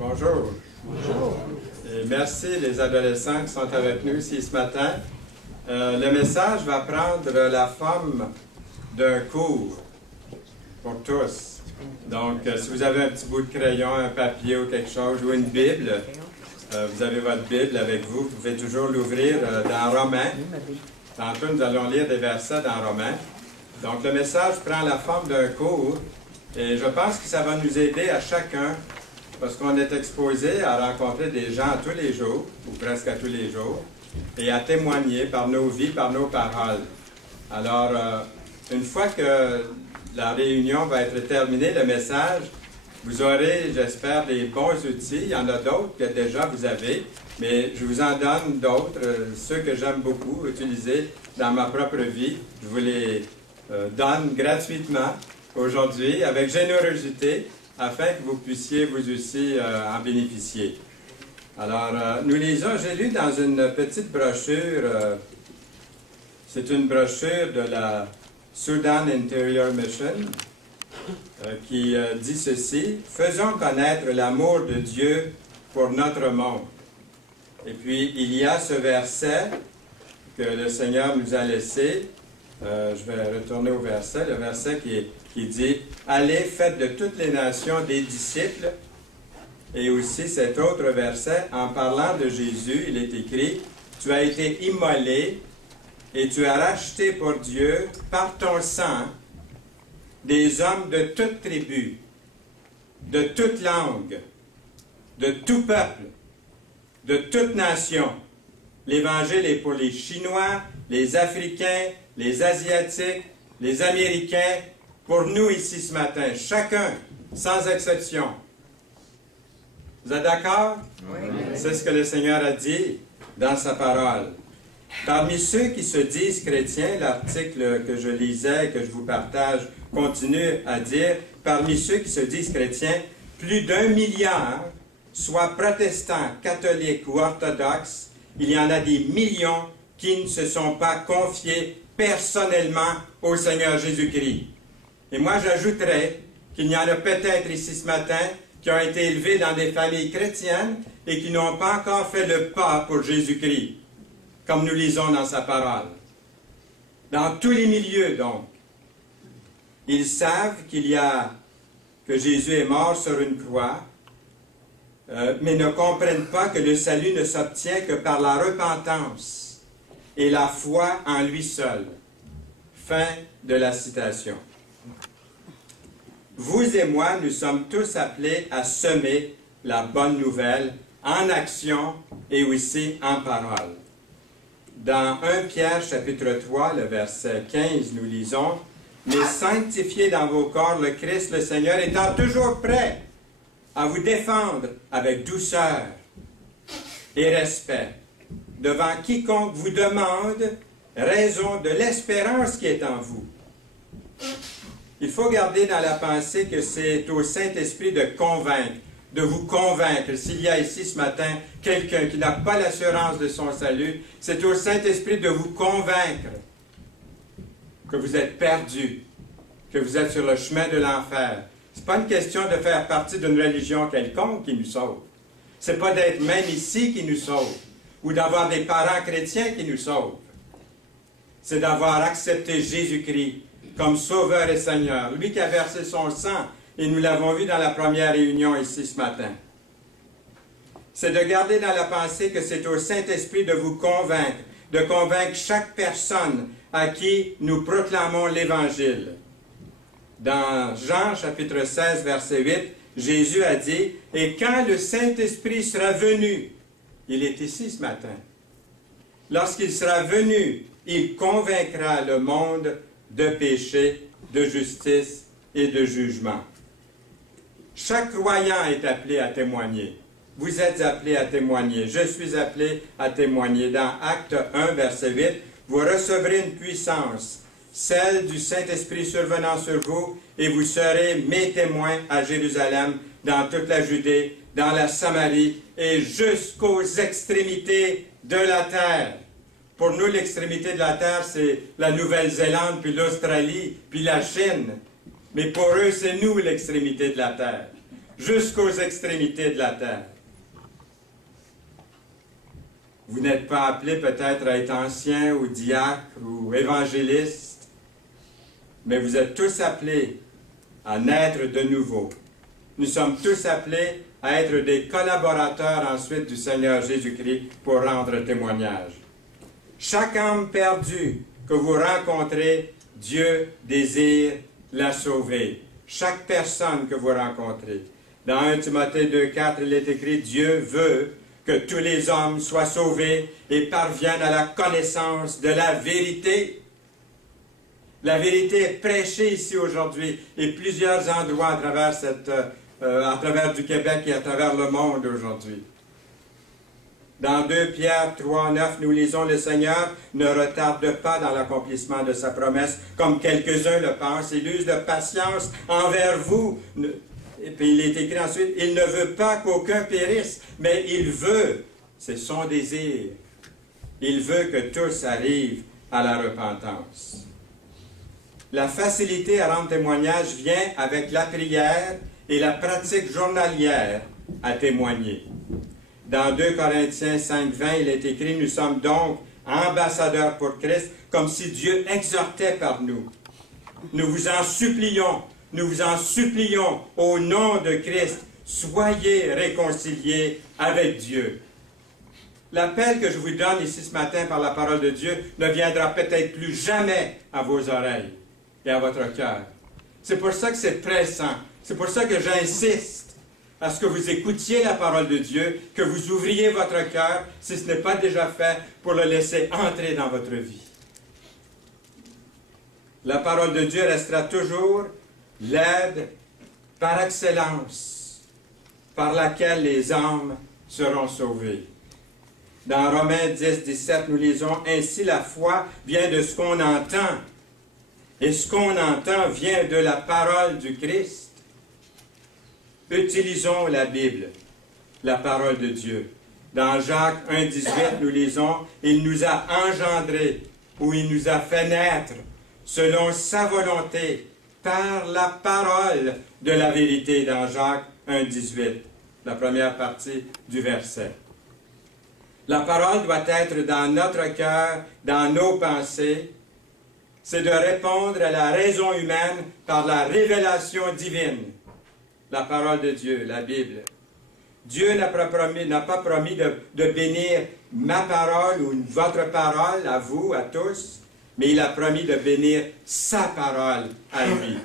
Bonjour. Bonjour. Et merci les adolescents qui sont avec nous ici ce matin. Le message va prendre la forme d'un cours pour tous. Donc, si vous avez un petit bout de crayon, un papier ou quelque chose, ou une Bible, vous avez votre Bible avec vous, vous pouvez toujours l'ouvrir dans Romains. Tantôt, nous allons lire des versets dans Romains. Donc, le message prend la forme d'un cours et je pense que ça va nous aider à chacun parce qu'on est exposé à rencontrer des gens tous les jours, ou presque à tous les jours, et à témoigner par nos vies, par nos paroles. Alors, une fois que la réunion va être terminée, le message, vous aurez, j'espère, des bons outils. Il y en a d'autres que déjà vous avez, mais je vous en donne d'autres, ceux que j'aime beaucoup utiliser dans ma propre vie. Je vous les donne gratuitement aujourd'hui, avec générosité, afin que vous puissiez vous aussi en bénéficier. Alors, nous lisons, j'ai lu dans une petite brochure, c'est une brochure de la Sudan Interior Mission, qui dit ceci: « Faisons connaître l'amour de Dieu pour notre monde. » Et puis, il y a ce verset que le Seigneur nous a laissé. Je vais retourner au verset, le verset qui dit « Allez, faites de toutes les nations des disciples. » Et aussi cet autre verset, en parlant de Jésus, il est écrit « Tu as été immolé et tu as racheté pour Dieu par ton sang des hommes de toute tribu, de toute langue, de tout peuple, de toute nation. » L'Évangile est pour les Chinois, les Africains, les Asiatiques, les Américains, pour nous ici ce matin, chacun, sans exception. Vous êtes d'accord? Oui. C'est ce que le Seigneur a dit dans sa parole. Parmi ceux qui se disent chrétiens, l'article que je lisais et que je vous partage continue à dire, parmi ceux qui se disent chrétiens, plus d'1 milliard, soit protestants, catholiques ou orthodoxes, il y en a des millions qui ne se sont pas confiés personnellement au Seigneur Jésus-Christ. Et moi, j'ajouterais qu'il y en a peut-être ici ce matin qui ont été élevés dans des familles chrétiennes et qui n'ont pas encore fait le pas pour Jésus-Christ, comme nous lisons dans sa parole. Dans tous les milieux, donc, ils savent que Jésus est mort sur une croix, mais ne comprennent pas que le salut ne s'obtient que par la repentance et la foi en lui seul. Fin de la citation. Vous et moi, nous sommes tous appelés à semer la bonne nouvelle en action et aussi en parole. Dans 1 Pierre chapitre 3, le verset 15, nous lisons « Mais sanctifiez dans vos corps le Christ, le Seigneur, étant toujours prêt à vous défendre avec douceur et respect devant quiconque vous demande raison de l'espérance qui est en vous. » Il faut garder dans la pensée que c'est au Saint-Esprit de convaincre, de vous convaincre. S'il y a ici ce matin quelqu'un qui n'a pas l'assurance de son salut, c'est au Saint-Esprit de vous convaincre que vous êtes perdu, que vous êtes sur le chemin de l'enfer. Ce n'est pas une question de faire partie d'une religion quelconque qui nous sauve. Ce n'est pas d'être même ici qui nous sauve, ou d'avoir des parents chrétiens qui nous sauvent. C'est d'avoir accepté Jésus-Christ comme Sauveur et Seigneur, lui qui a versé son sang, et nous l'avons vu dans la première réunion ici ce matin. C'est de garder dans la pensée que c'est au Saint-Esprit de vous convaincre, de convaincre chaque personne à qui nous proclamons l'Évangile. Dans Jean chapitre 16, verset 8, Jésus a dit, « Et quand le Saint-Esprit sera venu, » il est ici ce matin, « lorsqu'il sera venu, il convaincra le monde de péché, de justice et de jugement. » Chaque croyant est appelé à témoigner. Vous êtes appelés à témoigner. Je suis appelé à témoigner. Dans Acte 1, verset 8, « Vous recevrez une puissance, celle du Saint-Esprit survenant sur vous, et vous serez mes témoins à Jérusalem, dans toute la Judée, dans la Samarie, et jusqu'aux extrémités de la terre. » Pour nous, l'extrémité de la terre, c'est la Nouvelle-Zélande, puis l'Australie, puis la Chine. Mais pour eux, c'est nous l'extrémité de la terre. jusqu'aux extrémités de la terre. Vous n'êtes pas appelés peut-être à être ancien ou diacre ou évangéliste, mais vous êtes tous appelés à naître de nouveau. Nous sommes tous appelés à être des collaborateurs ensuite du Seigneur Jésus-Christ pour rendre témoignage. Chaque âme perdue que vous rencontrez, Dieu désire la sauver. Chaque personne que vous rencontrez. Dans 1 Timothée 2,4, il est écrit, Dieu veut que tous les hommes soient sauvés et parviennent à la connaissance de la vérité. La vérité est prêchée ici aujourd'hui et plusieurs endroits à travers du Québec et à travers le monde aujourd'hui. Dans 2 Pierre 3, 9, nous lisons, le Seigneur ne retarde pas dans l'accomplissement de sa promesse, comme quelques-uns le pensent. Il use de patience envers vous. Et puis il est écrit ensuite, il ne veut pas qu'aucun périsse, mais il veut, c'est son désir, il veut que tous arrivent à la repentance. La facilité à rendre témoignage vient avec la prière et la pratique journalière à témoigner. Dans 2 Corinthiens 5, 20, il est écrit, nous sommes donc ambassadeurs pour Christ, comme si Dieu exhortait par nous. Nous vous en supplions au nom de Christ, soyez réconciliés avec Dieu. L'appel que je vous donne ici ce matin par la parole de Dieu ne viendra peut-être plus jamais à vos oreilles et à votre cœur. C'est pour ça que c'est pressant. C'est pour ça que j'insiste à ce que vous écoutiez la parole de Dieu, que vous ouvriez votre cœur, si ce n'est pas déjà fait, pour le laisser entrer dans votre vie. La parole de Dieu restera toujours l'aide par excellence, par laquelle les âmes seront sauvées. Dans Romains 10, 17, nous lisons, « Ainsi la foi vient de ce qu'on entend, et ce qu'on entend vient de la parole du Christ. » Utilisons la Bible, la parole de Dieu. Dans Jacques 1, 18, nous lisons, « Il nous a engendrés, ou il nous a fait naître, selon sa volonté, par la parole de la vérité. » Dans Jacques 1, 18, la première partie du verset. La parole doit être dans notre cœur, dans nos pensées. C'est de répondre à la raison humaine par la révélation divine. La parole de Dieu, la Bible. Dieu n'a pas promis de bénir ma parole ou votre parole à vous, à tous, mais il a promis de bénir sa parole à lui,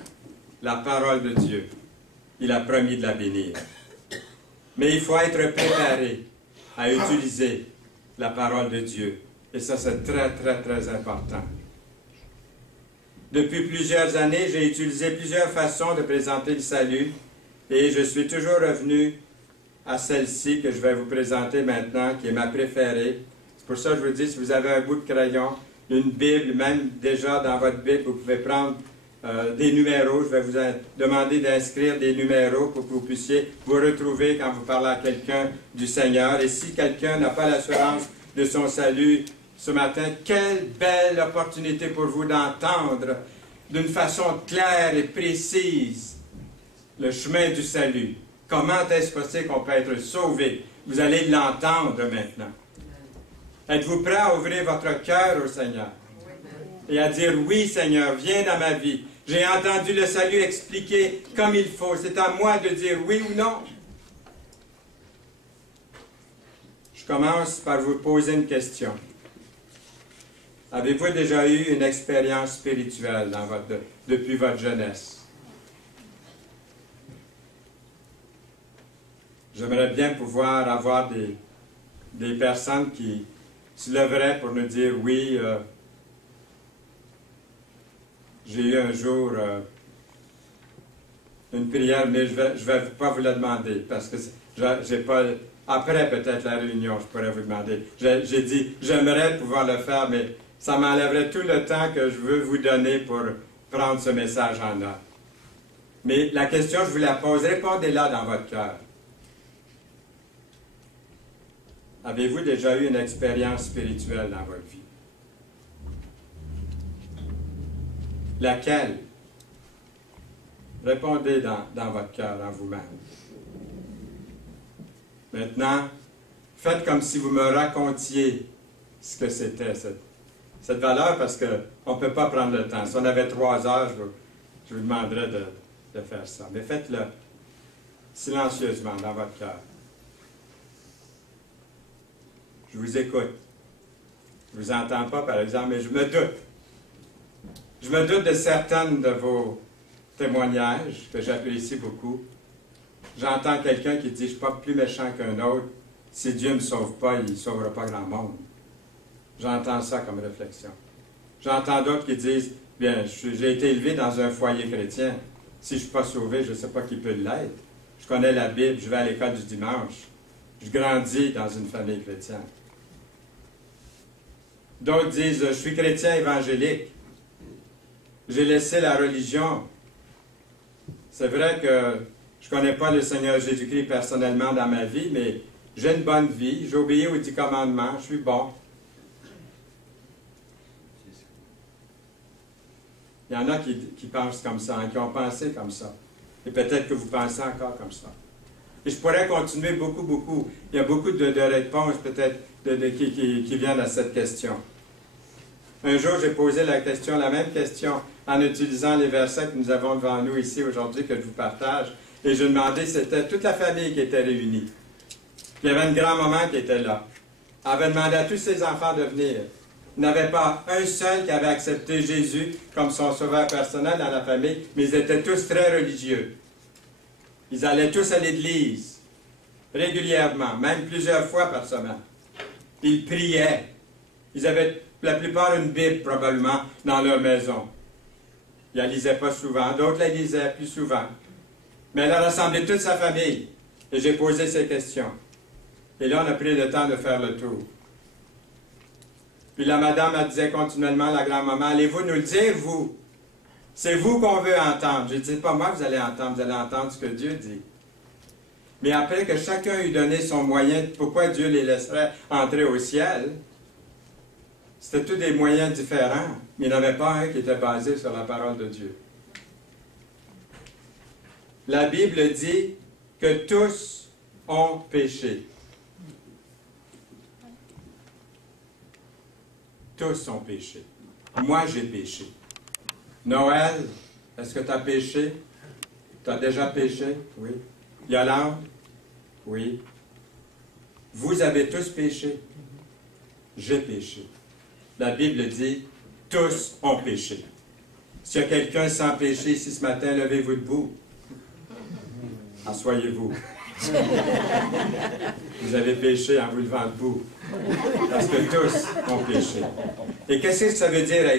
la parole de Dieu. Il a promis de la bénir. Mais il faut être préparé à utiliser la parole de Dieu. Et ça, c'est très, très, très important. Depuis plusieurs années, j'ai utilisé plusieurs façons de présenter le salut. Et je suis toujours revenu à celle-ci que je vais vous présenter maintenant, qui est ma préférée. C'est pour ça que je vous dis, si vous avez un bout de crayon, une Bible, même déjà dans votre Bible, vous pouvez prendre des numéros. Je vais vous demander d'inscrire des numéros pour que vous puissiez vous retrouver quand vous parlez à quelqu'un du Seigneur. Et si quelqu'un n'a pas l'assurance de son salut ce matin, quelle belle opportunité pour vous d'entendre d'une façon claire et précise le chemin du salut. Comment est-ce possible qu'on peut être sauvé? Vous allez l'entendre maintenant. Êtes-vous prêt à ouvrir votre cœur au Seigneur? Et à dire, oui Seigneur, viens dans ma vie. J'ai entendu le salut expliqué comme il faut. C'est à moi de dire oui ou non. Je commence par vous poser une question. Avez-vous déjà eu une expérience spirituelle depuis votre jeunesse? J'aimerais bien pouvoir avoir des personnes qui se lèveraient pour nous dire, oui, j'ai eu un jour une prière, mais je vais pas vous la demander, parce que j'ai pas... Après peut-être la réunion, je pourrais vous demander. J'ai dit, j'aimerais pouvoir le faire, mais ça m'enlèverait tout le temps que je veux vous donner pour prendre ce message en note. Mais la question, je vous la pose, répondez-la dans votre cœur. Avez-vous déjà eu une expérience spirituelle dans votre vie? Laquelle? Répondez dans votre cœur, en vous-même. Maintenant, faites comme si vous me racontiez ce que c'était, cette valeur, parce qu'on ne peut pas prendre le temps. Si on avait 3 heures, je vous demanderais de faire ça. Mais faites-le silencieusement dans votre cœur. Je vous écoute. Je ne vous entends pas, par exemple, mais je me doute. Je me doute de certaines de vos témoignages, que j'apprécie beaucoup. J'entends quelqu'un qui dit « Je ne suis pas plus méchant qu'un autre. Si Dieu ne me sauve pas, il ne sauvera pas grand monde. » J'entends ça comme réflexion. J'entends d'autres qui disent « Bien, j'ai été élevé dans un foyer chrétien. Si je ne suis pas sauvé, je ne sais pas qui peut l'être. Je connais la Bible, je vais à l'école du dimanche. Je grandis dans une famille chrétienne. » D'autres disent « Je suis chrétien évangélique. J'ai laissé la religion. C'est vrai que je ne connais pas le Seigneur Jésus-Christ personnellement dans ma vie, mais j'ai une bonne vie. J'obéis aux 10 commandements. Je suis bon. » Il y en a qui pensent comme ça, qui ont pensé comme ça. Et peut-être que vous pensez encore comme ça. Et je pourrais continuer beaucoup, beaucoup. Il y a beaucoup de réponses peut-être qui viennent à cette question. Un jour, j'ai posé la même question, en utilisant les versets que nous avons devant nous ici aujourd'hui, que je vous partage. Et je demandais, c'était toute la famille qui était réunie. Il y avait une grand-maman qui était là. Elle avait demandé à tous ses enfants de venir. Il n'y avait pas un seul qui avait accepté Jésus comme son sauveur personnel dans la famille, mais ils étaient tous très religieux. Ils allaient tous à l'église, régulièrement, même plusieurs fois par semaine. Ils priaient. Ils avaient la plupart une Bible, probablement, dans leur maison. Ils ne la lisaient pas souvent, d'autres la lisaient plus souvent. Mais elle a rassemblé toute sa famille. Et j'ai posé ces questions. Et là, on a pris le temps de faire le tour. Puis la madame, elle disait continuellement, la grand-maman, allez-vous nous le dire, vous? C'est vous qu'on veut entendre. Je dis, pas moi que vous allez entendre ce que Dieu dit. Mais après que chacun eut donné son moyen, pourquoi Dieu les laisserait entrer au ciel, c'était tous des moyens différents, mais il n'y en avait pas un qui était basé sur la parole de Dieu. La Bible dit que tous ont péché. Tous ont péché. Moi, j'ai péché. Noël, est-ce que tu as péché? Tu as déjà péché? Oui. Yolande? Oui. Vous avez tous péché. J'ai péché. La Bible dit, tous ont péché. S'il y a quelqu'un sans péché ici ce matin, levez-vous debout. Asseyez-vous. Vous avez péché en vous levant debout. Parce que tous ont péché. Et qu'est-ce que ça veut dire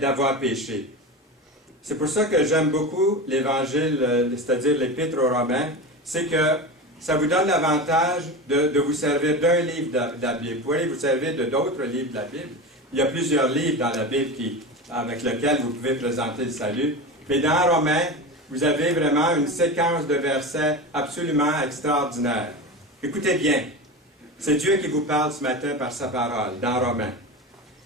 d'avoir péché? C'est pour ça que j'aime beaucoup l'Évangile, c'est-à-dire l'Épître aux Romains, c'est que ça vous donne l'avantage de vous servir d'un livre de la Bible. Vous pourrez vous servir de d'autres livres de la Bible. Il y a plusieurs livres dans la Bible avec lesquels vous pouvez présenter le salut. Mais dans Romains, vous avez vraiment une séquence de versets absolument extraordinaire. Écoutez bien. C'est Dieu qui vous parle ce matin par sa parole, dans Romains.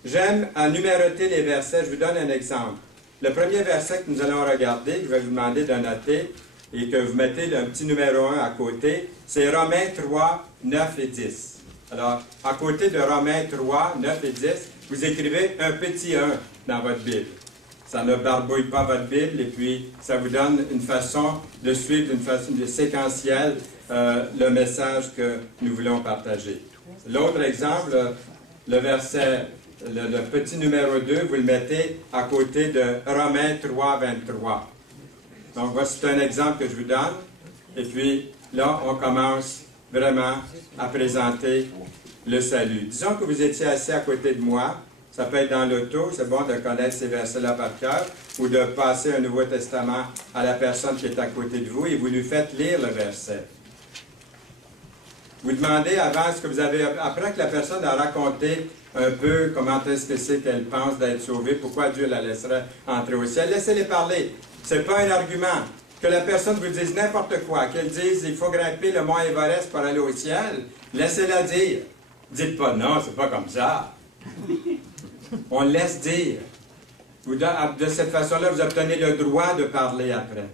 J'aime numéroter les versets. Je vous donne un exemple. Le premier verset que nous allons regarder, que je vais vous demander de noter, et que vous mettez un petit numéro 1 à côté, c'est Romains 3, 9 et 10. Alors, à côté de Romains 3, 9 et 10, vous écrivez un petit 1 dans votre Bible. Ça ne barbouille pas votre Bible, et puis ça vous donne une façon de suivre d'une façon séquentielle le message que nous voulons partager. L'autre exemple, le verset, le petit numéro 2, vous le mettez à côté de Romains 3, 23. Donc, voici un exemple que je vous donne. Et puis, là, on commence vraiment à présenter le salut. Disons que vous étiez assis à côté de moi. Ça peut être dans l'auto. C'est bon de connaître ces versets-là par cœur. Ou de passer un Nouveau Testament à la personne qui est à côté de vous et vous lui faites lire le verset. Vous demandez avant ce que vous avez... Après que la personne a raconté un peu comment est-ce que c'est qu'elle pense d'être sauvée, pourquoi Dieu la laisserait entrer au ciel, laissez-les parler. Ce n'est pas un argument. Que la personne vous dise n'importe quoi, qu'elle dise il faut grimper le mont Everest pour aller au ciel, laissez-la dire. Dites pas non, c'est pas comme ça. On laisse dire. De cette façon-là, vous obtenez le droit de parler après.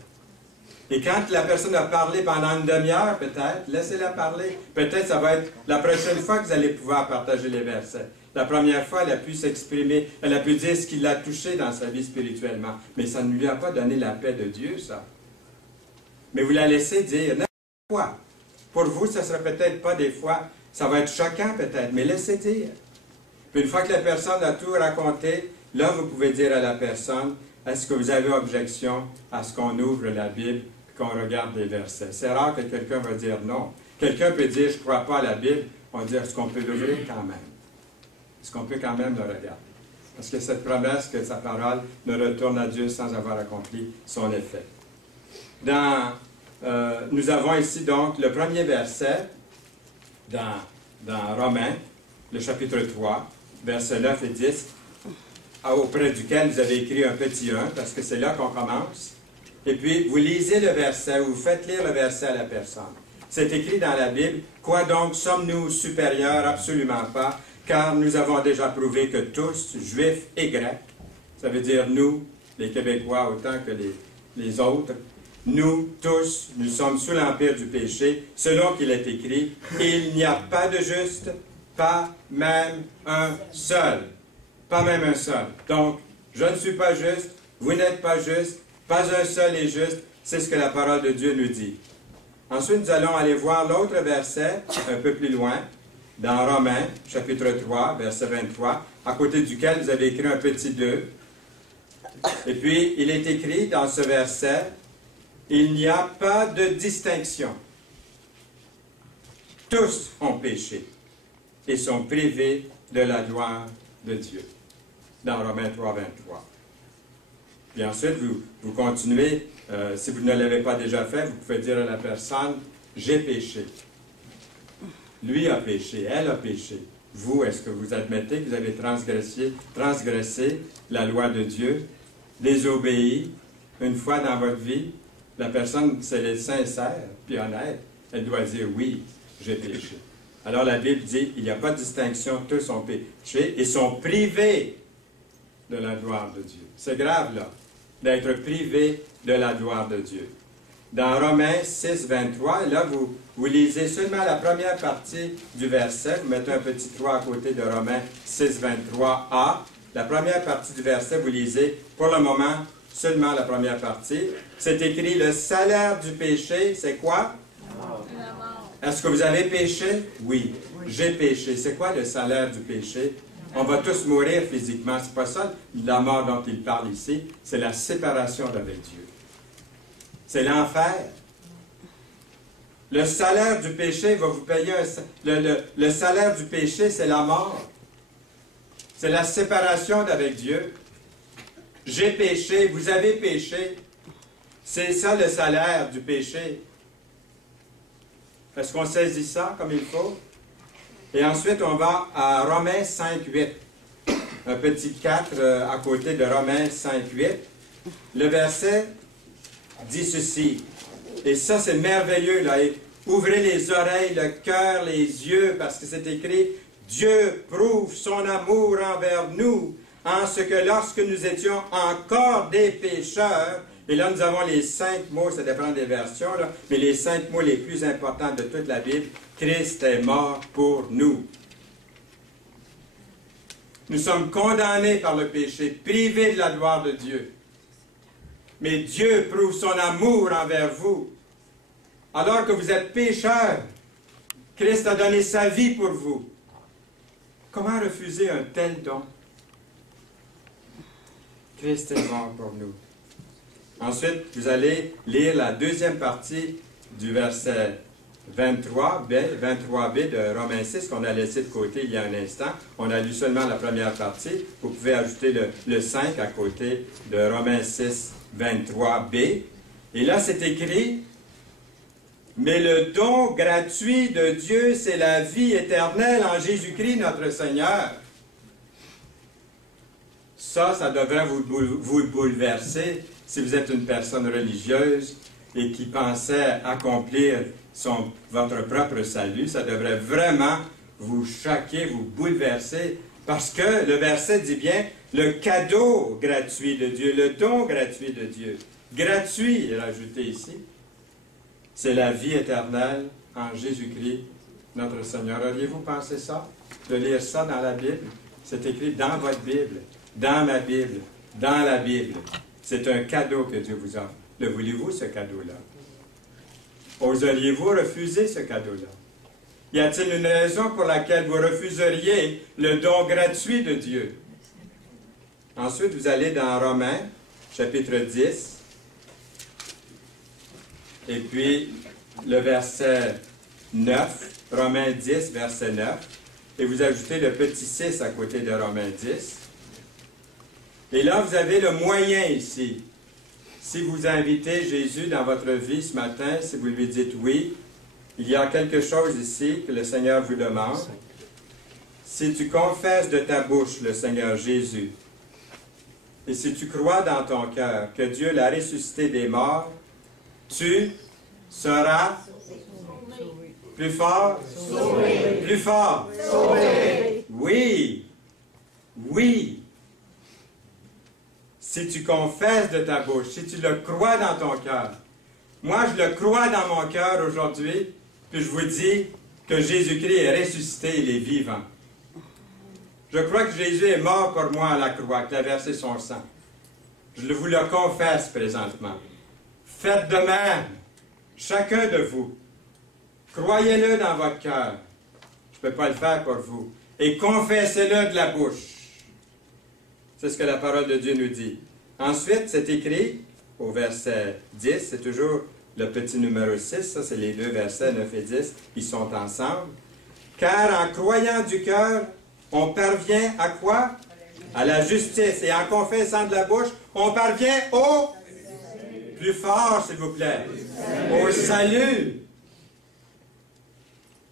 Et quand la personne a parlé pendant une demi-heure, peut-être, laissez-la parler. Peut-être ça va être la prochaine fois que vous allez pouvoir partager les versets. La première fois, elle a pu s'exprimer, elle a pu dire ce qui l'a touché dans sa vie spirituellement. Mais ça ne lui a pas donné la paix de Dieu, ça. Mais vous la laissez dire n'importe quoi. Pour vous, ça ne sera peut-être pas des fois, ça va être choquant peut-être, mais laissez dire. Puis une fois que la personne a tout raconté, là, vous pouvez dire à la personne, est-ce que vous avez objection à ce qu'on ouvre la Bible et qu'on regarde les versets? C'est rare que quelqu'un va dire non. Quelqu'un peut dire, je ne crois pas à la Bible. On va dire, est-ce qu'on peut l'ouvrir quand même? Est-ce qu'on peut quand même le regarder? Parce que cette promesse que sa parole ne retourne à Dieu sans avoir accompli son effet. Nous avons ici donc le premier verset dans Romains, le chapitre 3, versets 9 et 10, auprès duquel vous avez écrit un petit 1, parce que c'est là qu'on commence. Et puis, vous lisez le verset, ou vous faites lire le verset à la personne. C'est écrit dans la Bible, « Quoi donc sommes-nous supérieurs? Absolument pas, car nous avons déjà prouvé que tous, juifs et grecs, ça veut dire nous, les Québécois autant que les autres, nous tous, nous sommes sous l'empire du péché, selon qu'il est écrit, il n'y a pas de juste, pas même un seul. » Pas même un seul. Donc, je ne suis pas juste, vous n'êtes pas juste, pas un seul est juste, c'est ce que la parole de Dieu nous dit. Ensuite, nous allons aller voir l'autre verset, un peu plus loin, dans Romains, chapitre 3, verset 23, à côté duquel vous avez écrit un petit 2. Et puis, il est écrit dans ce verset, « Il n'y a pas de distinction. Tous ont péché et sont privés de la gloire de Dieu. » Dans Romains 3, 23. Puis ensuite, vous continuez, si vous ne l'avez pas déjà fait, vous pouvez dire à la personne, « J'ai péché. Lui a péché, elle a péché. Vous, est-ce que vous admettez que vous avez transgressé la loi de Dieu, désobéi une fois dans votre vie? » La personne, si elle est sincère puis honnête, elle doit dire, « Oui, j'ai péché. » Alors la Bible dit, il n'y a pas de distinction, tous ont péché et sont privés de la gloire de Dieu. C'est grave, là, d'être privé de la gloire de Dieu. Dans Romains 6, 23, là, vous lisez seulement la première partie du verset. Vous mettez un petit 3 à côté de Romains 6, 23a. La première partie du verset, vous lisez, pour le moment, seulement la première partie. C'est écrit, le salaire du péché, c'est quoi? La mort. Est-ce que vous avez péché? Oui. J'ai péché. C'est quoi le salaire du péché? On va tous mourir physiquement. C'est pas ça la mort dont il parle ici. C'est la séparation d'avec Dieu. C'est l'enfer. Le salaire du péché va vous payer le salaire du péché, c'est la mort. C'est la séparation d'avec Dieu. J'ai péché, vous avez péché. C'est ça le salaire du péché. Est-ce qu'on saisit ça comme il faut? Et ensuite, on va à Romains 5, 8. Un petit 4 à côté de Romains 5, 8. Le verset dit ceci. Et ça, c'est merveilleux, là. Et ouvrez les oreilles, le cœur, les yeux, parce que c'est écrit, Dieu prouve son amour envers nous, en ce que lorsque nous étions encore des pécheurs, et là nous avons les 5 mots, ça dépend des versions, là, mais les 5 mots les plus importants de toute la Bible, Christ est mort pour nous. Nous sommes condamnés par le péché, privés de la gloire de Dieu. Mais Dieu prouve son amour envers vous. Alors que vous êtes pécheurs, Christ a donné sa vie pour vous. Comment refuser un tel don? Christ est mort pour nous. Ensuite, vous allez lire la deuxième partie du verset 23b de Romains 6 qu'on a laissé de côté il y a un instant. On a lu seulement la première partie. Vous pouvez ajouter le 5 à côté de Romains 6, 23b. Et là, c'est écrit, « Mais le don gratuit de Dieu, c'est la vie éternelle en Jésus-Christ notre Seigneur. » Ça devrait vous bouleverser si vous êtes une personne religieuse et qui pensait accomplir votre propre salut. Ça devrait vraiment vous choquer, vous bouleverser, parce que le verset dit bien le cadeau gratuit de Dieu, le don gratuit de Dieu. Gratuit, il est rajouté ici. c'est la vie éternelle en Jésus-Christ, notre Seigneur. Auriez-vous pensé ça? De lire ça dans la Bible? C'est écrit dans votre Bible, dans ma Bible, dans la Bible. C'est un cadeau que Dieu vous offre. Le voulez-vous, ce cadeau-là? Oseriez-vous refuser ce cadeau-là? Y a-t-il une raison pour laquelle vous refuseriez le don gratuit de Dieu? Ensuite, vous allez dans Romains, chapitre 10, et puis le verset 9, Romains 10, verset 9, et vous ajoutez le petit 6 à côté de Romains 10. Et là, vous avez le moyen ici. Si vous invitez Jésus dans votre vie ce matin, si vous lui dites oui, il y a quelque chose ici que le Seigneur vous demande. Si tu confesses de ta bouche le Seigneur Jésus, et si tu crois dans ton cœur que Dieu l'a ressuscité des morts, tu seras plus fort, sauvé. Plus fort, sauvé. Oui, oui. Si tu confesses de ta bouche, si tu le crois dans ton cœur. Moi, je le crois dans mon cœur aujourd'hui, puis je vous dis que Jésus-Christ est ressuscité, il est vivant. Je crois que Jésus est mort pour moi à la croix, qu'il a versé son sang. Je vous le confesse présentement. Faites de même, chacun de vous. Croyez-le dans votre cœur. Je ne peux pas le faire pour vous. Et confessez-le de la bouche. C'est ce que la parole de Dieu nous dit. Ensuite, c'est écrit au verset 10, c'est toujours le petit numéro 6, ça c'est les deux versets 9 et 10, ils sont ensemble. Car en croyant du cœur, on parvient à quoi? À la justice. Et en confessant de la bouche, on parvient au... Plus fort, s'il vous plaît. Au salut.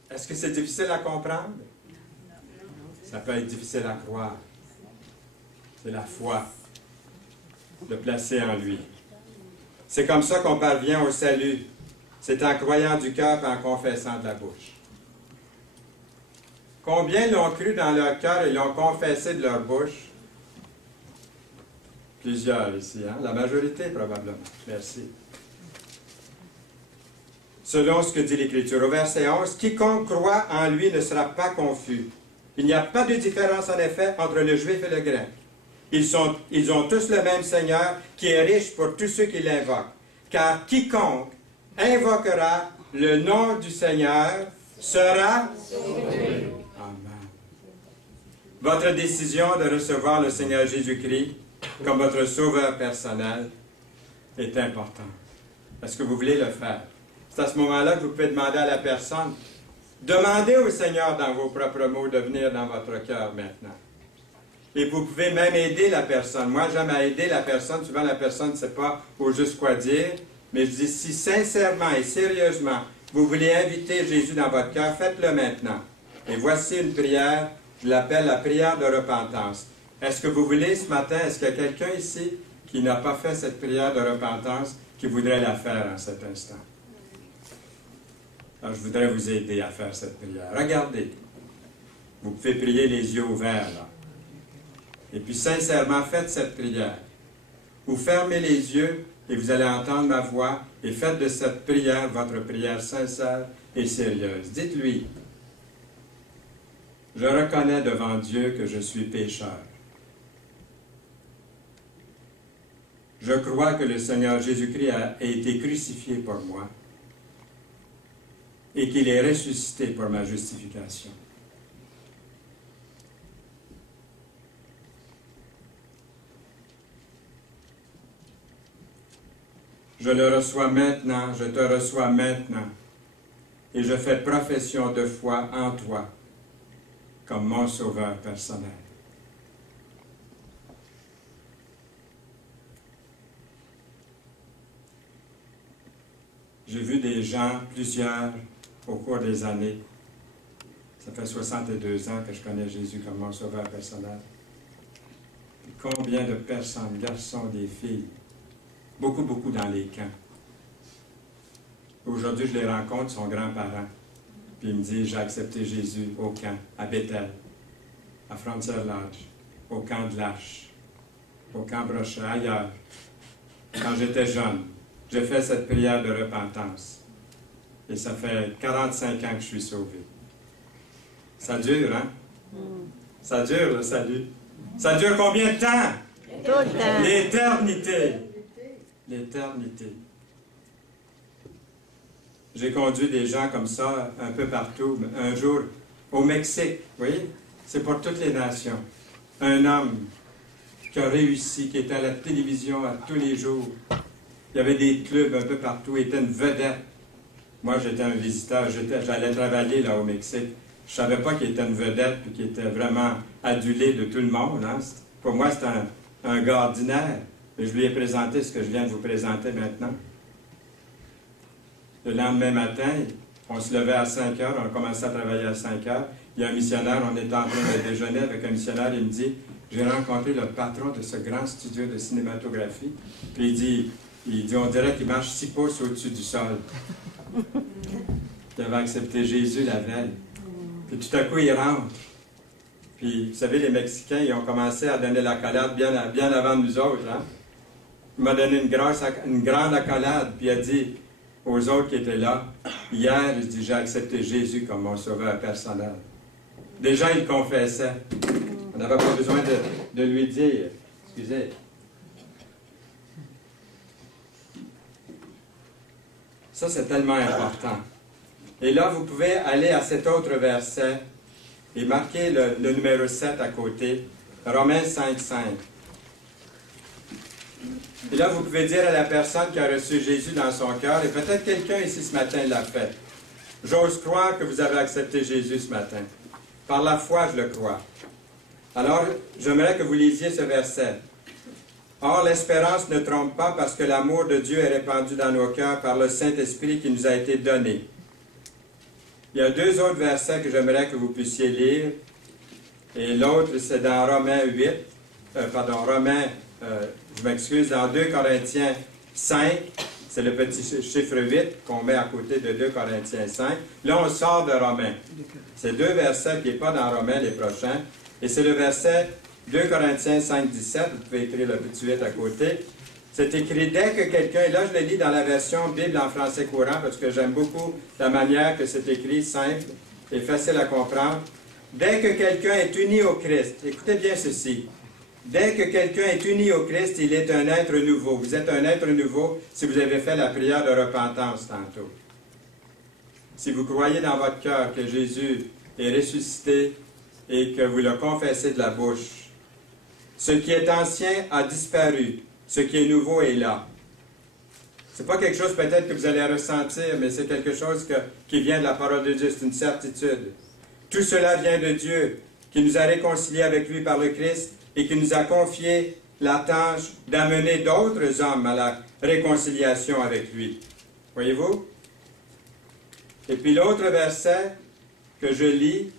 Est-ce que c'est difficile à comprendre? Ça peut être difficile à croire. C'est la foi de placer en lui. C'est comme ça qu'on parvient au salut. C'est en croyant du cœur et en confessant de la bouche. Combien l'ont cru dans leur cœur et l'ont confessé de leur bouche? Plusieurs ici, hein? La majorité probablement. Merci. Selon ce que dit l'Écriture. Au verset 11, « Quiconque croit en lui ne sera pas confus. Il n'y a pas de différence en effet entre le juif et le grec. Ils ont tous le même Seigneur qui est riche pour tous ceux qui l'invoquent. Car quiconque invoquera le nom du Seigneur sera sauvé. » Amen. Votre décision de recevoir le Seigneur Jésus-Christ comme votre sauveur personnel est importante. Est-ce que vous voulez le faire? C'est à ce moment-là que vous pouvez demander à la personne. Demandez au Seigneur dans vos propres mots de venir dans votre cœur maintenant. Et vous pouvez même aider la personne. Moi, j'aime à aider la personne. Souvent, la personne ne sait pas au juste quoi dire. Mais je dis, si sincèrement et sérieusement, vous voulez inviter Jésus dans votre cœur, faites-le maintenant. Et voici une prière, je l'appelle la prière de repentance. Est-ce que vous voulez ce matin, est-ce qu'il y a quelqu'un ici qui n'a pas fait cette prière de repentance, qui voudrait la faire en cet instant? Alors, je voudrais vous aider à faire cette prière. Regardez. Vous pouvez prier les yeux ouverts, là. Et puis, sincèrement, faites cette prière. Vous fermez les yeux et vous allez entendre ma voix et faites de cette prière votre prière sincère et sérieuse. Dites-lui, je reconnais devant Dieu que je suis pécheur. Je crois que le Seigneur Jésus-Christ a été crucifié pour moi et qu'il est ressuscité pour ma justification. Je le reçois maintenant, je te reçois maintenant, et je fais profession de foi en toi, comme mon sauveur personnel. J'ai vu des gens, plusieurs, au cours des années. Ça fait 62 ans que je connais Jésus comme mon sauveur personnel. Et combien de personnes, garçons, des filles, beaucoup dans les camps. Aujourd'hui, je les rencontre, son grands-parents. Puis ils me disent, j'ai accepté Jésus au camp, à Bethel, à Frontière-Lodge, au camp de l'Arche, au camp Brochet, ailleurs. Quand j'étais jeune, j'ai fait cette prière de repentance. Et ça fait 45 ans que je suis sauvé. Ça dure, hein? Ça dure, le salut. Ça dure combien de temps? Tout le temps. L'éternité. L'éternité. J'ai conduit des gens comme ça un peu partout. Un jour, au Mexique, vous voyez? C'est pour toutes les nations. Un homme qui a réussi, qui était à la télévision à tous les jours. Il y avait des clubs un peu partout, il était une vedette. Moi, j'étais un visiteur, j'allais travailler là au Mexique. Je ne savais pas qu'il était une vedette et qu'il était vraiment adulé de tout le monde. Hein? Pour moi, c'était un gars ordinaire. Mais je lui ai présenté ce que je viens de vous présenter maintenant. Le lendemain matin, on se levait à 5 heures, on commençait à travailler à 5 heures. Il y a un missionnaire, on était en train de déjeuner avec un missionnaire, il me dit, j'ai rencontré le patron de ce grand studio de cinématographie. Puis il dit on dirait qu'il marche 6 pouces au-dessus du sol. Il avait accepté Jésus la veille. Puis tout à coup, il rentre. Puis, vous savez, les Mexicains, ils ont commencé à donner l'accolade bien avant nous autres. Hein? Il m'a donné une grande accolade, puis il a dit aux autres qui étaient là, hier, il dit, j'ai accepté Jésus comme mon sauveur personnel. Déjà, il confessait. On n'avait pas besoin de lui dire. Excusez. Ça, c'est tellement important. Et là, vous pouvez aller à cet autre verset et marquer le numéro 7 à côté, Romains 5, 5. Et là, vous pouvez dire à la personne qui a reçu Jésus dans son cœur, et peut-être quelqu'un ici ce matin l'a fait. J'ose croire que vous avez accepté Jésus ce matin. Par la foi, je le crois. Alors, j'aimerais que vous lisiez ce verset. Or, l'espérance ne trompe pas parce que l'amour de Dieu est répandu dans nos cœurs par le Saint-Esprit qui nous a été donné. Il y a 2 autres versets que j'aimerais que vous puissiez lire. Et l'autre, c'est dans Romains 8, je m'excuse, dans 2 Corinthiens 5, c'est le petit chiffre 8 qu'on met à côté de 2 Corinthiens 5. Là, on sort de Romains. C'est 2 versets qui n'est pas dans Romains les prochains. Et c'est le verset 2 Corinthiens 5, 17. Vous pouvez écrire le petit 8 à côté. C'est écrit dès que quelqu'un, et là je le lis dans la version Bible en français courant parce que j'aime beaucoup la manière que c'est écrit, simple et facile à comprendre. Dès que quelqu'un est uni au Christ, écoutez bien ceci, dès que quelqu'un est uni au Christ, il est un être nouveau. Vous êtes un être nouveau si vous avez fait la prière de repentance tantôt. Si vous croyez dans votre cœur que Jésus est ressuscité et que vous le confessez de la bouche, ce qui est ancien a disparu. Ce qui est nouveau est là. Ce n'est pas quelque chose peut-être que vous allez ressentir, mais c'est quelque chose qui vient de la parole de Dieu, c'est une certitude. Tout cela vient de Dieu, qui nous a réconciliés avec lui par le Christ et qui nous a confié la tâche d'amener d'autres hommes à la réconciliation avec lui. Voyez-vous? Et puis l'autre verset que je lis,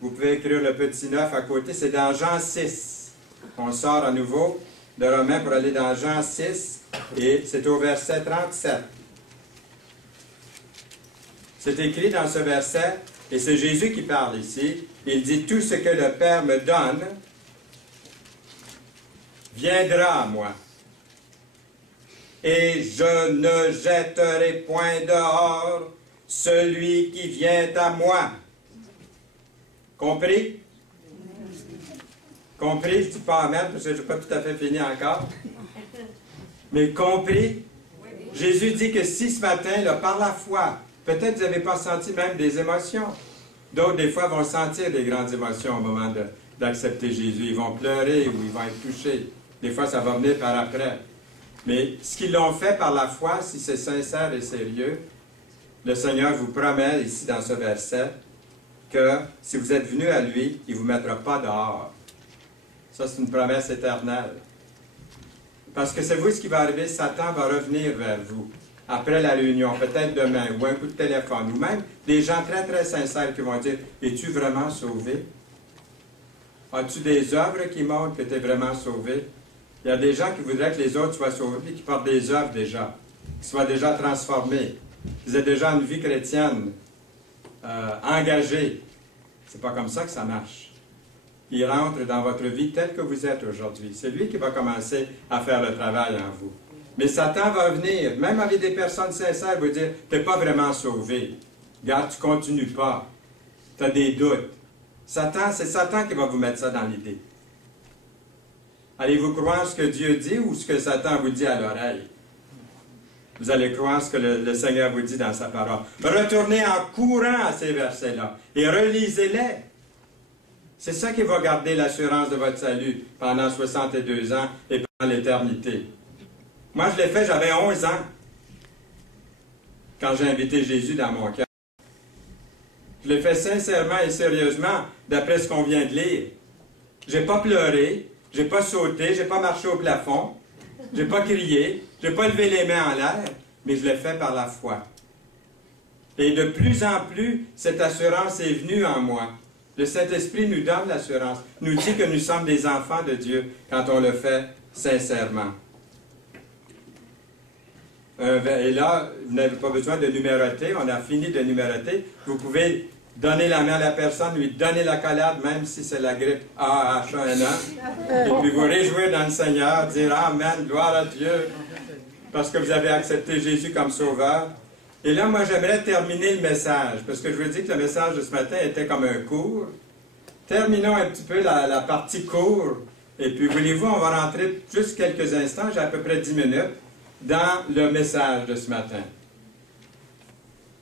vous pouvez écrire le petit 9 à côté, c'est dans Jean 6. On sort à nouveau de Romains pour aller dans Jean 6, et c'est au verset 37. C'est écrit dans ce verset, et c'est Jésus qui parle ici, il dit « Tout ce que le Père me donne viendra à moi, et je ne jetterai point dehors celui qui vient à moi. » Compris? Compris? Je ne dis pas amen parce que je n'ai pas tout à fait fini encore. Mais compris? Jésus dit que si ce matin, là, par la foi, peut-être vous n'avez pas senti même des émotions. D'autres, des fois, vont sentir des grandes émotions au moment d'accepter Jésus. Ils vont pleurer ou ils vont être touchés. Des fois, ça va venir par après. Mais ce qu'ils l'ont fait par la foi, si c'est sincère et sérieux, le Seigneur vous promet ici dans ce verset que si vous êtes venus à lui, il ne vous mettra pas dehors. Ça, c'est une promesse éternelle. Parce que savez-vous ce qui va arriver? Satan va revenir vers vous après la réunion, peut-être demain, ou un coup de téléphone, ou même des gens très, très sincères qui vont dire « Es-tu vraiment sauvé? As-tu des œuvres qui montrent que tu es vraiment sauvé? » Il y a des gens qui voudraient que les autres soient sauvés, puis qui portent des œuvres déjà, qui soient déjà transformés, qu'ils aient déjà une vie chrétienne engagée. C'est pas comme ça que ça marche. Il rentre dans votre vie telle que vous êtes aujourd'hui. C'est lui qui va commencer à faire le travail en vous. Mais Satan va venir, même avec des personnes sincères, vous dire, tu n'es pas vraiment sauvé. Regarde, tu ne continues pas. Tu as des doutes. Satan, c'est Satan qui va vous mettre ça dans l'idée. Allez-vous croire ce que Dieu dit ou ce que Satan vous dit à l'oreille? Vous allez croire ce que le Seigneur vous dit dans sa parole. Retournez en courant à ces versets-là et relisez-les. C'est ça qui va garder l'assurance de votre salut pendant 62 ans et pendant l'éternité. Moi, je l'ai fait, j'avais 11 ans, quand j'ai invité Jésus dans mon cœur. Je l'ai fait sincèrement et sérieusement, d'après ce qu'on vient de lire. Je n'ai pas pleuré, je n'ai pas sauté, je n'ai pas marché au plafond, je n'ai pas crié, je n'ai pas levé les mains en l'air, mais je l'ai fait par la foi. Et de plus en plus, cette assurance est venue en moi. Le Saint-Esprit nous donne l'assurance, nous dit que nous sommes des enfants de Dieu quand on le fait sincèrement. Et là, vous n'avez pas besoin de numéroter, on a fini de numéroter. Vous pouvez donner la main à la personne, lui donner la l'accolade, même si c'est la grippe AH1N1. Et puis vous réjouir dans le Seigneur, dire Amen, gloire à Dieu, parce que vous avez accepté Jésus comme sauveur. Et là, moi, j'aimerais terminer le message, parce que je veux dire que le message de ce matin était comme un cours. Terminons un petit peu la partie cours. Et puis, voulez-vous, on va rentrer juste quelques instants, j'ai à peu près 10 minutes, dans le message de ce matin.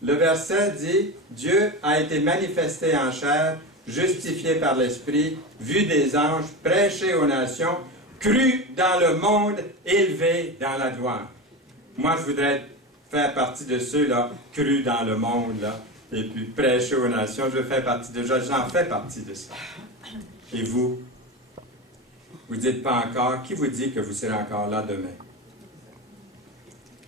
Le verset dit, Dieu a été manifesté en chair, justifié par l'Esprit, vu des anges, prêché aux nations, cru dans le monde, élevé dans la gloire. Moi, je voudrais faire partie de ceux-là, crus dans le monde, là, et puis prêcher aux nations. Je fais partie de ça, j'en fais partie de ça. Et vous? Vous dites pas encore, qui vous dit que vous serez encore là demain?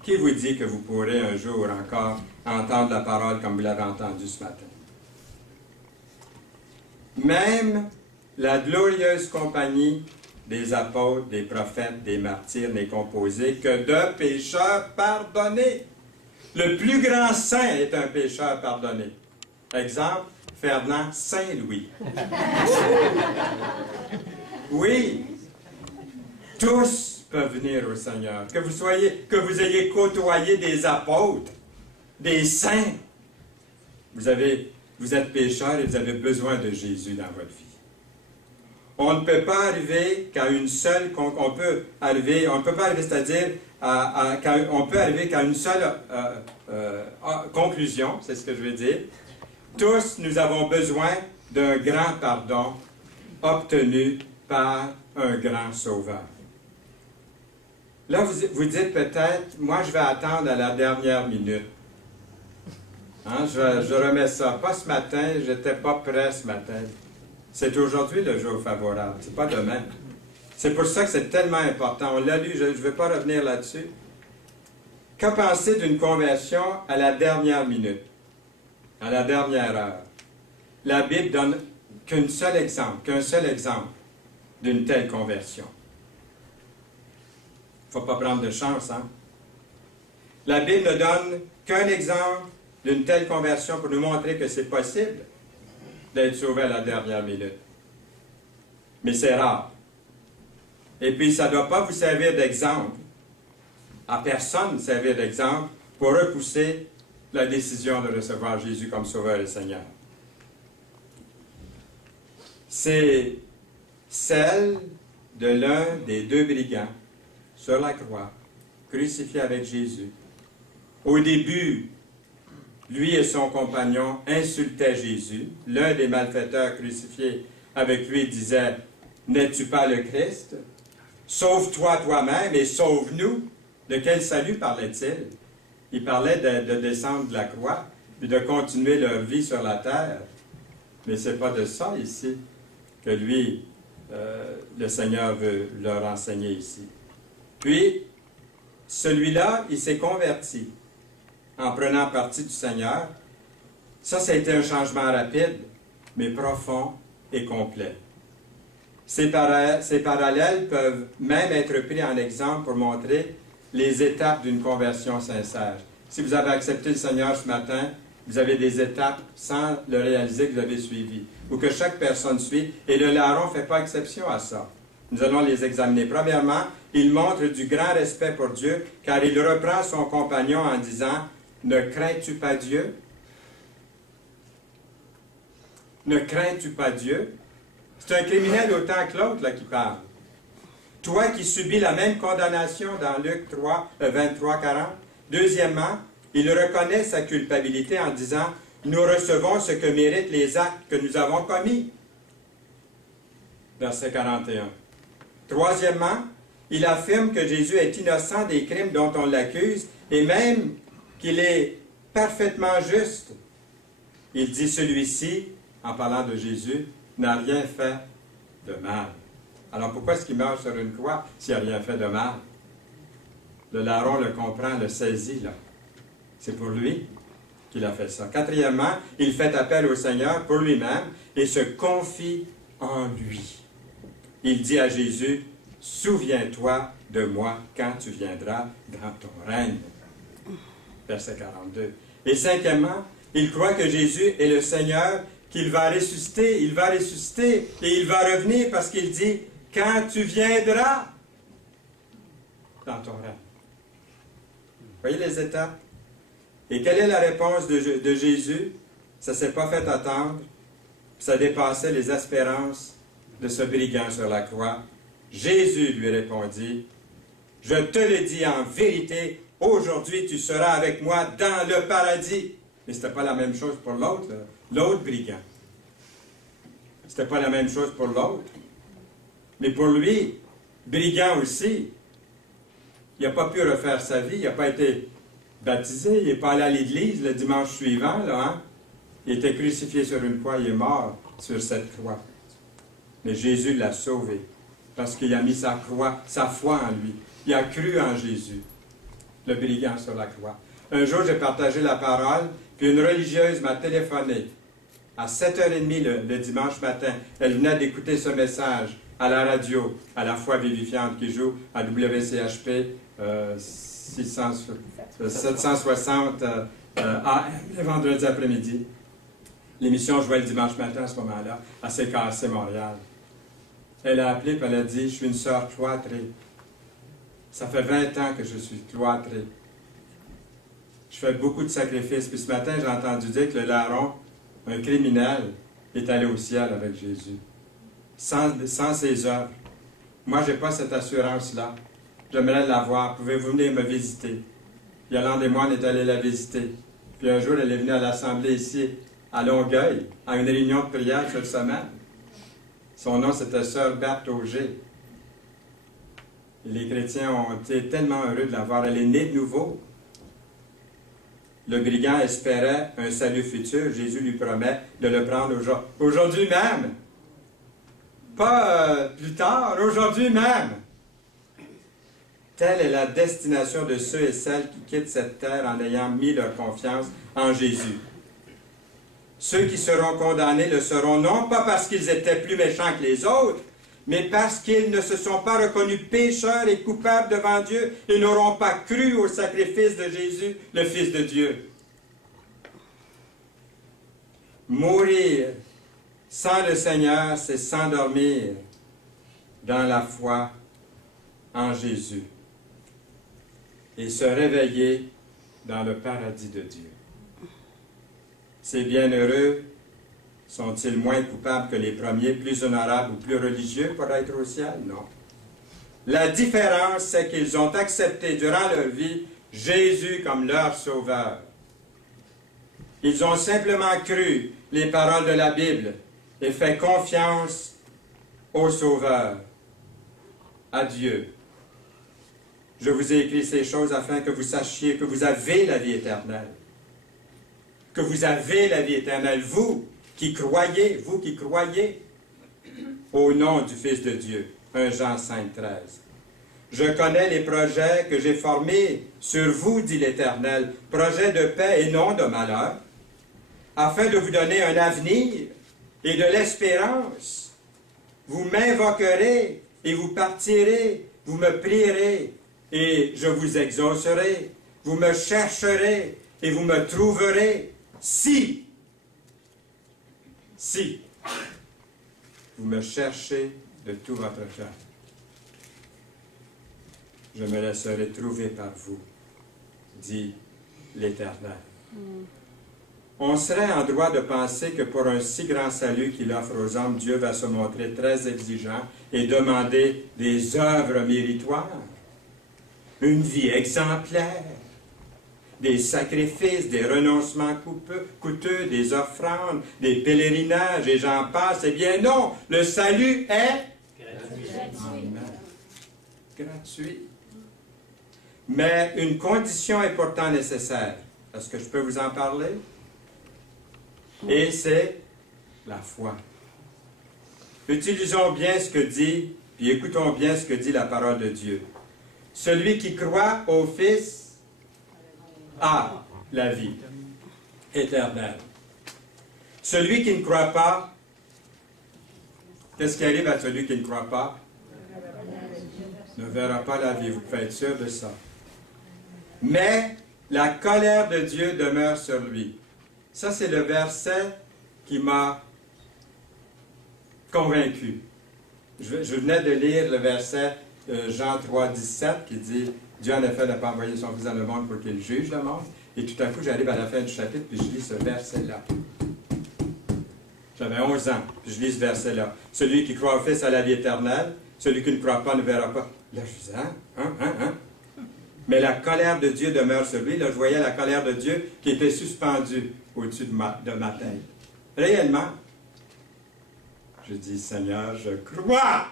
Qui vous dit que vous pourrez un jour encore entendre la parole comme vous l'avez entendu ce matin? Même la glorieuse compagnie des apôtres, des prophètes, des martyrs n'est composée que de pécheurs pardonnés. Le plus grand saint est un pécheur pardonné. Exemple, Fernand Saint-Louis. Oui, tous peuvent venir au Seigneur. Que vous ayez côtoyé des apôtres, des saints. Vous êtes pécheur et vous avez besoin de Jésus dans votre vie. On ne peut pas arriver qu'à une seule, on peut pas arriver, c'est-à-dire, on peut arriver qu'à une seule conclusion, c'est ce que je veux dire. Tous, nous avons besoin d'un grand pardon obtenu par un grand sauveur. Là, vous dites peut-être, moi, je vais attendre à la dernière minute. Hein, je remets ça. Pas ce matin, je n'étais pas prêt ce matin. C'est aujourd'hui le jour favorable, c'est pas demain. C'est pour ça que c'est tellement important. On l'a lu, je ne vais pas revenir là-dessus. Que penser d'une conversion à la dernière minute, à la dernière heure? La Bible donne qu'un seul exemple d'une telle conversion. Il ne faut pas prendre de chance, hein? La Bible ne donne qu'un exemple d'une telle conversion pour nous montrer que c'est possible d'être sauvé à la dernière minute. Mais c'est rare. Et puis, ça ne doit pas vous servir d'exemple, à personne servir d'exemple, pour repousser la décision de recevoir Jésus comme Sauveur et Seigneur. C'est celle de l'un des deux brigands sur la croix, crucifié avec Jésus. Au début, lui et son compagnon insultaient Jésus. L'un des malfaiteurs crucifiés avec lui disait « N'es-tu pas le Christ? Sauve-toi toi-même et sauve-nous. » De quel salut parlait-il? Il parlait de descendre de la croix, puis de continuer leur vie sur la terre. Mais ce n'est pas de ça ici que lui, le Seigneur veut leur enseigner ici. Puis, celui-là, il s'est converti en prenant partie du Seigneur. Ça a été un changement rapide, mais profond et complet. Ces parallèles peuvent même être pris en exemple pour montrer les étapes d'une conversion sincère. Si vous avez accepté le Seigneur ce matin, vous avez des étapes sans le réaliser que vous avez suivi, ou que chaque personne suit, et le larron ne fait pas exception à ça. Nous allons les examiner. Premièrement, il montre du grand respect pour Dieu, car il reprend son compagnon en disant, « Ne crains-tu pas Dieu? » Ne crains-tu pas Dieu? C'est un criminel autant que l'autre là qui parle. Toi qui subis la même condamnation dans Luc 3, 23, 40. Deuxièmement, il reconnaît sa culpabilité en disant, « Nous recevons ce que méritent les actes que nous avons commis. » Verset 41. Troisièmement, il affirme que Jésus est innocent des crimes dont on l'accuse et même qu'il est parfaitement juste. Il dit celui-ci, en parlant de Jésus, n'a rien fait de mal. Alors pourquoi est-ce qu'il meurt sur une croix s'il n'a rien fait de mal? Le larron le comprend, le saisit, là. C'est pour lui qu'il a fait ça. Quatrièmement, il fait appel au Seigneur pour lui-même et se confie en lui. Il dit à Jésus, « Souviens-toi de moi quand tu viendras dans ton règne. » Verset 42. Et cinquièmement, il croit que Jésus est le Seigneur, qu'il va ressusciter, et il va revenir parce qu'il dit, « Quand tu viendras dans ton règne. » Voyez les étapes? Et quelle est la réponse de Jésus? Ça ne s'est pas fait attendre, ça dépassait les espérances de ce brigand sur la croix. Jésus lui répondit, « Je te le dis en vérité, aujourd'hui tu seras avec moi dans le paradis. » Mais ce n'était pas la même chose pour l'autre, l'autre brigand. Ce n'était pas la même chose pour l'autre. Mais pour lui, brigand aussi, il n'a pas pu refaire sa vie, il n'a pas été baptisé, il n'est pas allé à l'église le dimanche suivant, là, hein? Il était crucifié sur une croix, il est mort sur cette croix. Mais Jésus l'a sauvé, parce qu'il a mis sa croix, sa foi en lui. Il a cru en Jésus, le brigand sur la croix. Un jour, j'ai partagé la parole, puis une religieuse m'a téléphoné à 7h30 le dimanche matin. Elle venait d'écouter ce message à la radio, à la foi vivifiante qui joue à WCHP 760 AM, le vendredi après-midi. L'émission jouait le dimanche matin à ce moment-là, à CKC Montréal. Elle a appelé et elle a dit, « Je suis une sœur cloîtrée. Ça fait 20 ans que je suis cloîtrée. Je fais beaucoup de sacrifices. » Puis ce matin, j'ai entendu dire que le larron, un criminel, est allé au ciel avec Jésus. Sans ses œuvres. Moi, je n'ai pas cette assurance-là. J'aimerais l'avoir. Pouvez-vous venir me visiter? Yolande et moi, on est allés la visiter. Puis un jour, elle est venue à l'Assemblée ici, à Longueuil, à une réunion de prière cette semaine. Son nom, c'était Sœur Berthe Auger. Les chrétiens ont été tellement heureux de la voir. Elle est née de nouveau. Le brigand espérait un salut futur. Jésus lui promet de le prendre aujourd'hui même. Pas plus tard, aujourd'hui même. Telle est la destination de ceux et celles qui quittent cette terre en ayant mis leur confiance en Jésus. Ceux qui seront condamnés le seront non pas parce qu'ils étaient plus méchants que les autres, mais parce qu'ils ne se sont pas reconnus pécheurs et coupables devant Dieu et n'auront pas cru au sacrifice de Jésus, le Fils de Dieu. Mourir sans le Seigneur, c'est s'endormir dans la foi en Jésus et se réveiller dans le paradis de Dieu. Ces bienheureux sont-ils moins coupables que les premiers, plus honorables ou plus religieux pour être au ciel? Non. La différence, c'est qu'ils ont accepté durant leur vie Jésus comme leur sauveur. Ils ont simplement cru les paroles de la Bible et fait confiance au Sauveur, à Dieu. Je vous ai écrit ces choses afin que vous sachiez que vous avez la vie éternelle. Que vous avez la vie éternelle, vous qui croyez, au nom du Fils de Dieu. 1 Jean 5, 13. Je connais les projets que j'ai formés sur vous, dit l'Éternel, projets de paix et non de malheur, afin de vous donner un avenir et de l'espérance. Vous m'invoquerez et vous partirez, vous me prierez et je vous exaucerai. Vous me chercherez et vous me trouverez si vous me cherchez de tout votre cœur. je me laisserai trouver par vous, dit l'Éternel. On serait en droit de penser que pour un si grand salut qu'il offre aux hommes, Dieu va se montrer très exigeant et demander des œuvres méritoires, une vie exemplaire, des sacrifices, des renoncements coûteux, des offrandes, des pèlerinages, et j'en passe. Eh bien non, le salut est gratuit. Gratuit. Mais une condition est pourtant nécessaire. Est-ce que je peux vous en parler? Et c'est la foi. Utilisons bien ce que dit, puis écoutons bien ce que dit la parole de Dieu. Celui qui croit au Fils a la vie éternelle. Celui qui ne croit pas, qu'est-ce qui arrive à celui qui ne croit pas? Ne verra pas la vie, vous pouvez être sûr de ça. Mais la colère de Dieu demeure sur lui. Ça, c'est le verset qui m'a convaincu. Je venais de lire le verset Jean 3, 17 qui dit « Dieu en effet n'a pas envoyé son Fils dans le monde pour qu'il juge le monde. » Et tout à coup, j'arrive à la fin du chapitre puis je lis ce verset-là. J'avais 11 ans, puis je lis ce verset-là. « Celui qui croit au Fils a la vie éternelle, celui qui ne croit pas ne verra pas. » Là, je disais « hein? » Mais la colère de Dieu demeure sur lui. Là, je voyais la colère de Dieu qui était suspendue au-dessus de ma tête. Réellement. Je dis, Seigneur, je crois.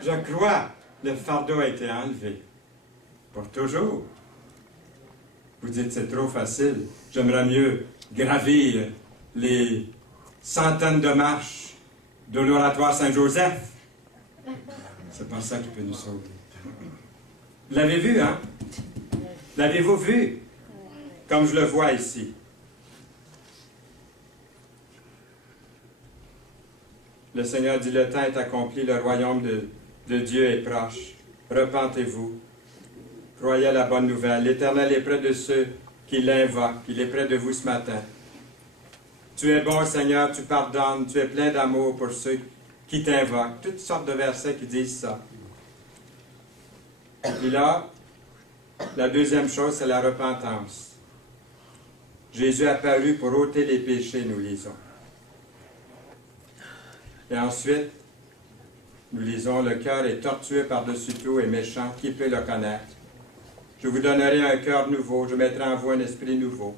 Je crois. Le fardeau a été enlevé. Pour toujours. Vous dites, c'est trop facile. J'aimerais mieux gravir les centaines de marches de l'oratoire Saint-Joseph. C'est pas ça qui peut nous sauver. L'avez vu, hein? L'avez-vous vu? Comme je le vois ici. Le Seigneur dit, le temps est accompli, le royaume de Dieu est proche. Repentez-vous. Croyez à la bonne nouvelle. L'Éternel est près de ceux qui l'invoquent. Il est près de vous ce matin. Tu es bon, Seigneur, tu pardonnes, tu es plein d'amour pour ceux qui t'invoquent. Toutes sortes de versets qui disent ça. Et là, la deuxième chose, c'est la repentance. Jésus est apparu pour ôter les péchés, nous lisons. Et ensuite, nous lisons, le cœur est tortueux par-dessus tout et méchant, qui peut le connaître? Je vous donnerai un cœur nouveau, je mettrai en vous un esprit nouveau.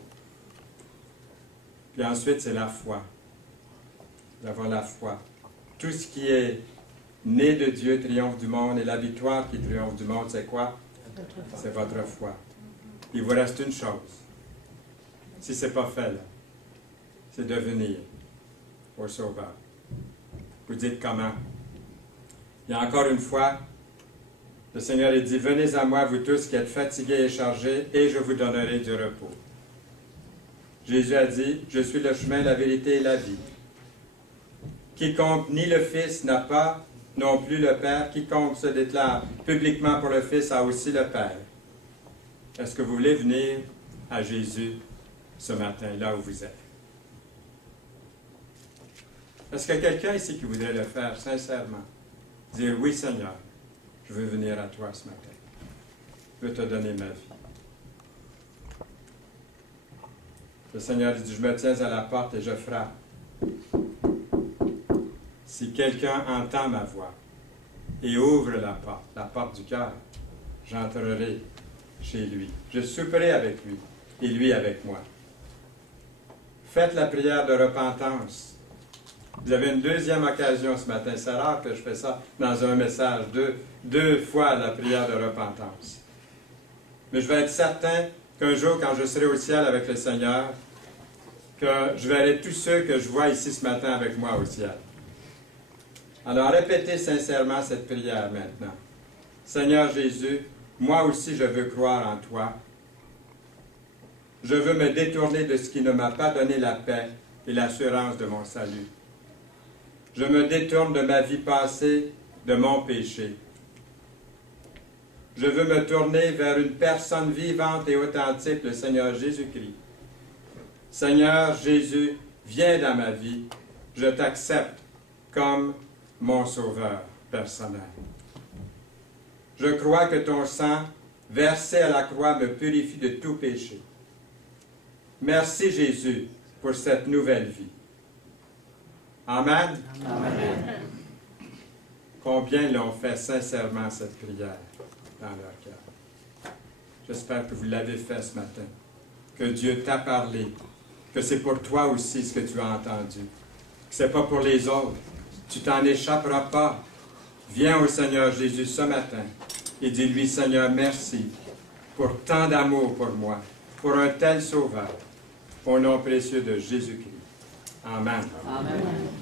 Puis ensuite, c'est la foi. D'avoir la foi. Tout ce qui est né de Dieu triomphe du monde, et la victoire qui triomphe du monde, c'est quoi? C'est votre foi. Il vous reste une chose. Si ce n'est pas fait, là, c'est de venir au Sauveur. Vous dites comment? Il y a encore une fois, le Seigneur dit, « Venez à moi, vous tous qui êtes fatigués et chargés, et je vous donnerai du repos. » Jésus a dit, « Je suis le chemin, la vérité et la vie. Quiconque nie le Fils n'a pas non plus le Père. Quiconque se déclare publiquement pour le Fils a aussi le Père. » Est-ce que vous voulez venir à Jésus ce matin, là où vous êtes? Est-ce qu'il y a quelqu'un ici qui voudrait le faire, sincèrement? Dire, oui Seigneur, je veux venir à toi ce matin. Je veux te donner ma vie. Le Seigneur dit, je me tiens à la porte et je frappe. Si quelqu'un entend ma voix et ouvre la porte du cœur, j'entrerai chez lui. Je souperai avec lui et lui avec moi. Faites la prière de repentance. Vous avez une deuxième occasion ce matin. C'est rare que je fais ça dans un message. Deux fois la prière de repentance. Mais je vais être certain qu'un jour, quand je serai au ciel avec le Seigneur, que je verrai tous ceux que je vois ici ce matin avec moi au ciel. Alors répétez sincèrement cette prière maintenant. Seigneur Jésus, moi aussi je veux croire en toi. Je veux me détourner de ce qui ne m'a pas donné la paix et l'assurance de mon salut. Je me détourne de ma vie passée, de mon péché. Je veux me tourner vers une personne vivante et authentique, le Seigneur Jésus-Christ. Seigneur Jésus, viens dans ma vie. Je t'accepte comme mon sauveur personnel. Je crois que ton sang, versé à la croix, me purifie de tout péché. Merci Jésus pour cette nouvelle vie. Amen. Amen. Combien l'ont fait sincèrement cette prière dans leur cœur? J'espère que vous l'avez fait ce matin, que Dieu t'a parlé, que c'est pour toi aussi ce que tu as entendu, que ce n'est pas pour les autres. Tu t'en échapperas pas. Viens au Seigneur Jésus ce matin et dis-lui, Seigneur, merci pour tant d'amour pour moi, pour un tel sauveur, au nom précieux de Jésus-Christ. Amen. Amen.